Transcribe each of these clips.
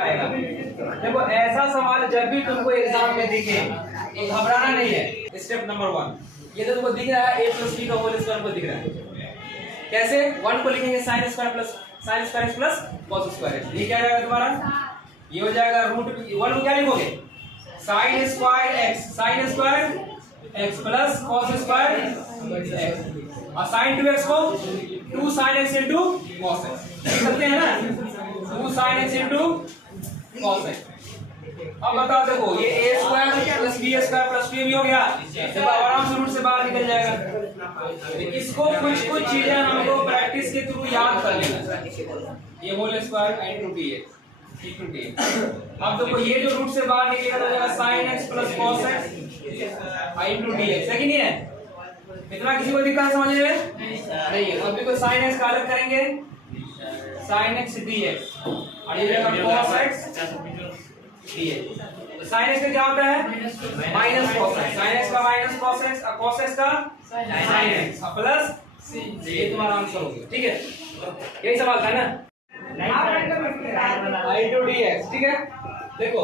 आएगा। देखो ऐसा सवाल जब भी तुमको एग्जाम में दिखे तो घबराना नहीं है। स्टेप नंबर 1 ये तो तुमको दिख रहा है a + b का होल स्क्वायर को दिख रहा है। कैसे 1 को लिखेंगे sin square plus cos square. ये क्या जाएगा तुम्हारा, ये हो जाएगा रूट 1 को क्या लिखोगे sin square x plus cos square x और sin 2x को 2 sin x into cos x लिख सकते हैं ना, 2 sin x into cos x। अब बताओ देखो ये a square plus b square plus 2ab हो गया, जब आराम से रूट से बाहर निकल जाएगा। इसको कुछ चीजें हमको प्रैक्टिस के थ्रू याद कर लेना। ये whole square into dx into dx। अब देखो ये जो रूट से बाहर निकलेगा तो जाएगा sin x plus cos x into dx है कि नहीं है। इतना किसी को दिक्कत समझने में नहीं है। अभी को sin x का अलग करेंगे sin x dx और ये जाएगा cos x dx। तो sin x का क्या होता है minus cos x, sin x का माइनस cos x और cos x का sin x और प्लस ये तुम्हारा आंसर हो गया। ठीक है, यही सवाल था ना i to dx। ठीक है, देखो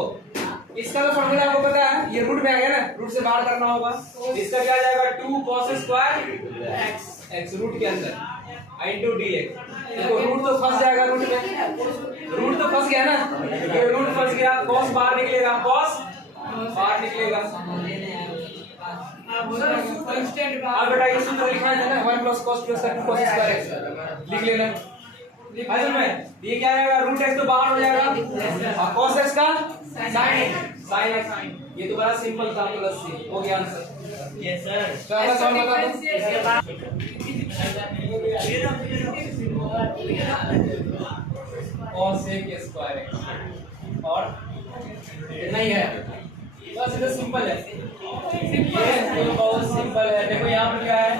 इसका तो फॉर्मूला आपको पता है, ये रूट में आ गया ना, रूट से बाहर करना होगा। इसका क्या जाएगा 2 cos स्क्वायर x रूट के अंदर i to dx। देखो रूट तो फंस जाएगा, रूट में रूट तो फंस गया ना, ये रूट फंस गया, cos बाहर निकलेगा, cos बाहर निकलेगा। अब बेटा ये सूत्र लिखना है ना 1 + cos + 2 cos स्क्वायर x लिख लेना। असल में ये क्या आएगा रूट x तो बाहर हो जाएगा और cos x का sin x। ये तो बड़ा सिंपल था, प्लस c हो गया आंसर। Yes sir. तो अगला सवाल बता दो। cos a स्क्वायर x और नहीं है, बस ये सिंपल है, ये तो बहुत सिंपल है। देखो यहाँ पर क्या है,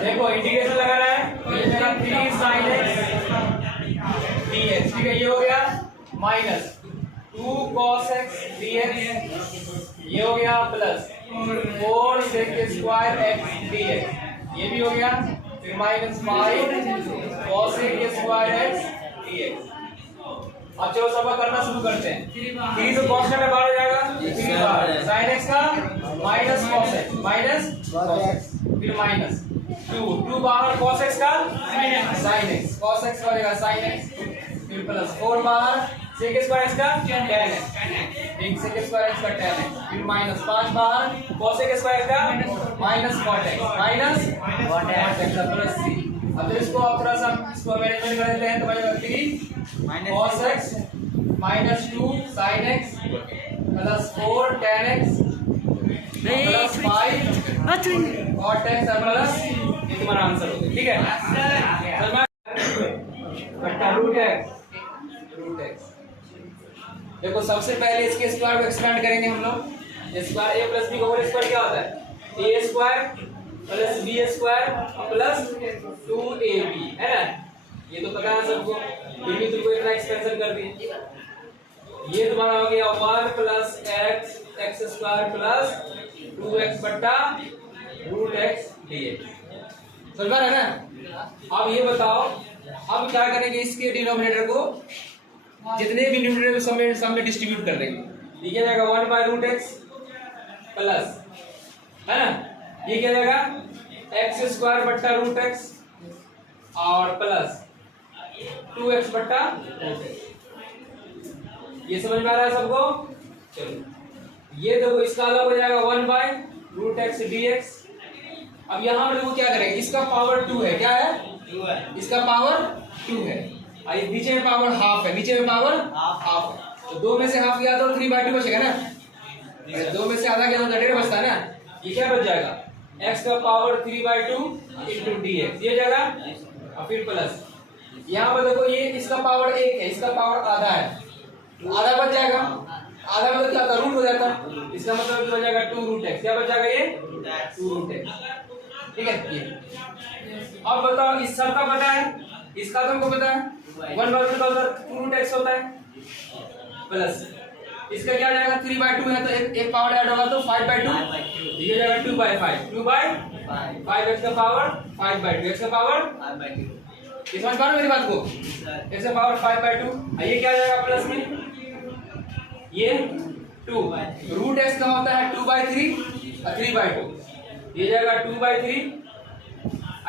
देखो इंटीग्रेशन लगा रहा है, ये मेरा 3 sin x dx। ठीक है, ये हो गया माइनस 2 cos x dx, ये हो गया plus 4 sec square x dx, ये भी हो गया, फिर minus 5 cos a square x dx। अब चलो सब करना शुरू करते हैं। 3 तो cos का बाहर हो जाएगा, 3 बाहर, sin x का minus cos x minus cos x, फिर माइनस 2 बाहर, cos x का sin x, cos x बनेगा sin x, फिर प्लस 4 बाहर, sec स्क्वायर x का tan x, ठीक sec स्क्वायर x का tan x, फिर माइनस 5 बाहर, cos x स्क्वायर का minus cot x minus cot x का प्लस c। अब इसको आप थोड़ा सा इसको अरेंजमेंट कर देते हैं तो बनेगा 3 cos x minus 2 sin x plus 4 tan x plus 5 cot x plus, ये तुम्हारा आंसर हो गया। ठीक है, बट्टा रूट x। देखो सबसे पहले इसके स्क्वायर को एक्सपेंड करेंगे हम लोग। स्क्वायर a प्लस b का होल स्क्वायर क्या होता है a square plus b square plus 2ab है ना, ये तो पता है सबको, फिर भी तुमको इतना एक्सपेंशन कर दिए। ये तुम्हारा हो गया 1 plus x square plus 2x बट्टा रूट x dx। समझ रहे हैं ना। अब ये बताओ, अब क्या करेंगे, इसके डिनोमिनेटर को जितने भी न्यूमरेटर सब में डिस्ट्रीब्यूट कर देंगे। ये क्या जाएगा 1/√x प्लस है ना, ये क्या जाएगा x स्क्वायर बट्टा रूट x और प्लस 2x बट्टा रूट x। ये समझ में आ रहा है सबको। चलो ये देखो इसका अलग हो जाएगा 1/√x dx। अब यहाँ पर देखो क्या करेंगे, इसका पावर 2 है, क्या है 2 है, इसका पावर 2 है और नीचे में पावर हाफ है, नीचे में पावर हाफ है, तो 2 में से हाफ गया तो 3/2 बचेगा ना, 2 में से आधा गया तो 1.5 बचता है ना। ये क्या बच जाएगा x का पावर 3/2 into dx, ये जगह और फिर प्लस यहाँ पर देखो ये इसका पावर 1 है, इसका पावर आधा है, आधा बच जाएगा, आधा मतलब क्या होता है रूट हो जाता है, इसका मतलब हो जाएगा 2√x, क्या बच जाएगा ये 2√x। ठीक है, ये अब बताओ इस सब का पता है, इसका तुमको पता है 1/√x का 2√x होता है, प्लस इसका क्या जाएगा 3/2 है तो एक पावर ऐड होगा तो 5/2, ये जाएगा 2/5, 2/5 x का पावर 5/2, x का पावर 5/2। ये समझ पा रहे हो मेरी बात को, x का पावर 5/2, ये क्या जाएगा प्लस में ये 2 रूट एक्स का होता है 2/3 और 3/2 ये जाएगा 2/3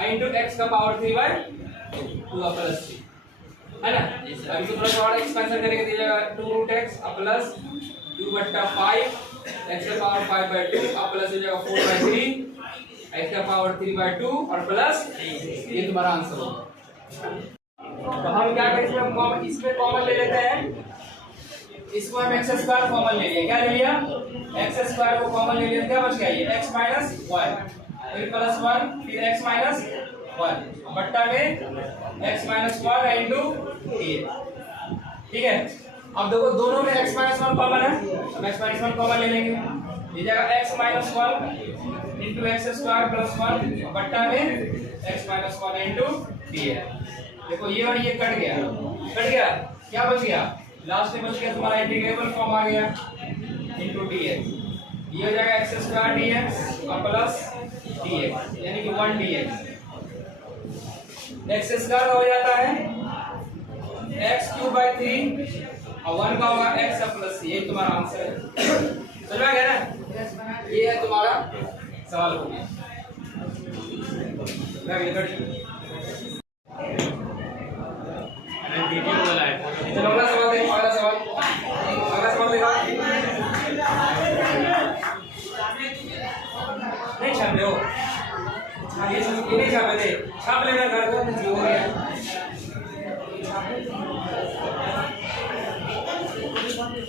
इंटू एक्स का पावर 3/2 प्लस 3 है ना। अभी तो थोड़ा और एक्सपेंशन करेंगे तो जाएगा 2 रूट एक्स प्लस 2/5 एक्स का पावर 5/2 प्लस हो जाएगा 4/3 एक्स का पावर 3/2 और प्लस ये तुम्हारा आंसर होगा। तो हम क्या करेंगे, इसमें कॉमन ले लेते हैं, इसको हम x स्क्वायर कॉमन ले लिया, क्या ले लिया x स्क्वायर को कॉमन ले लिया, क्या बच गया ये x माइनस 1 फिर प्लस 1 फिर x माइनस 1 बट्टा में x माइनस 1 इंटू ये, ठीक है। अब देखो दोनों में x माइनस 1 कॉमन है, हम x माइनस 1 कॉमन ले लेंगे, ये जाएगा x minus 1 into x square plus 1 बट्टा में x माइनस 1 इंटू ये। देखो ये और ये कट गया, क्या बच गया, लास्ट में बच गया तुम्हारा इंटीग्रेबल फॉर्म आ गया इंटू dx, ये हो जाएगा एक्स स्क्वायर dx और प्लस dx यानी कि 1 dx, एक्स स्क्वायर हो जाता है x³/3 और 1 का होगा x प्लस, ये तुम्हारा आंसर है। समझ में गया ना, ये है तुम्हारा सवाल हो गया। चलो अगला सवाल देखो, अगला सवाल देखो, नहीं छाप रहे हो, ये नहीं छापे थे, छाप लेना घर को, जो हो गया।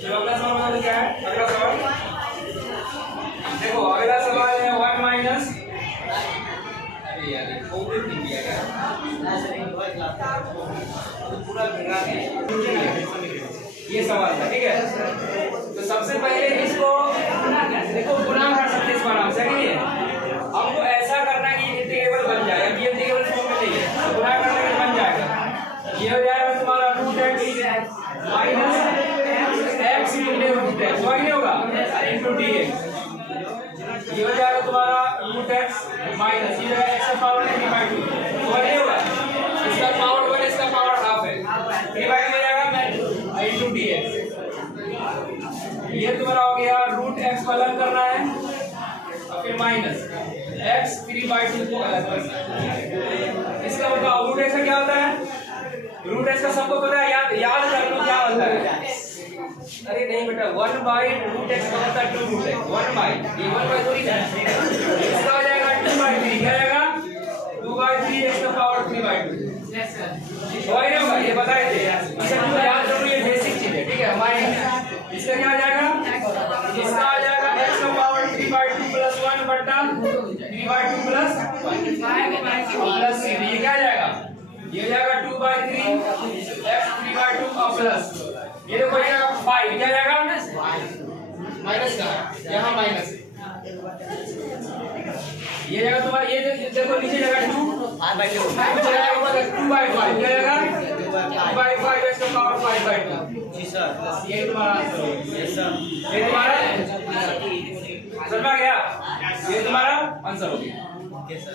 चलो अगला सवाल क्या है, अगला सवाल देखो, अगला सवाल है 1 माइनस, अरे यार पूरा भिगा के ये सवाल था, ठीक है। तो सबसे पहले इसको देखो गुणा कर सकते इस नाम से, ठीक है। हमको ऐसा करना है कि इंटीग्रेबल बन जाए, अब ये इंटीग्रेबल फॉर्म में नहीं है, तो गुणा करने के बन जाएगा, ये हो जाएगा तुम्हारा root x minus x into root x, नहीं होगा इंटू dx, ये हो जाएगा तुम्हारा रूट एक्स माइनस ये जाएगा एक्स का पावर 3/2, तो नहीं होगा, इसका पावर 1 इसका पावर हाफ है, 3/2 हो जाएगा इंटू dx, ये तुम्हारा हो गया रूट एक्स को अलग करना है और फिर माइनस x 3/2 को अलग करना है। इसका मतलब रूट एक्स का क्या होता है, रूट एक्स का सबको पता है, याद कर लो क्या होता है। अरे नहीं बेटा 1/√x का होता है 2 रूट x, 1/, ये 1/, थोड़ी है, इसका हो जाएगा 2/3, क्या जाएगा 2/3 x का पावर 3/2, यस सर, होगा नहीं होगा, ये बताए थे, इसे तो याद करो, ये बेसिक चीज है, ठीक है। हमारे इसका क्या आ जाएगा, इसका आ जाएगा x का पावर 3/2 प्लस 1 बटा 3/2 प्लस 1 ये क्या आ जाएगा, ये हो जाएगा 2/3 x 3/2 और प्लस ये देखो ये 5 क्या जाएगा माइनस का, यहाँ माइनस ये जाएगा तुम्हारा, ये देखो नीचे जाएगा 2 जाएगा 2/5 क्या जाएगा 2/5 इसका पावर 5/2, जी सर, ये तुम्हारा आंसर, यस सर, ये तुम्हारा समझ में आ गया, ये तुम्हारा आंसर हो गया, ओके सर।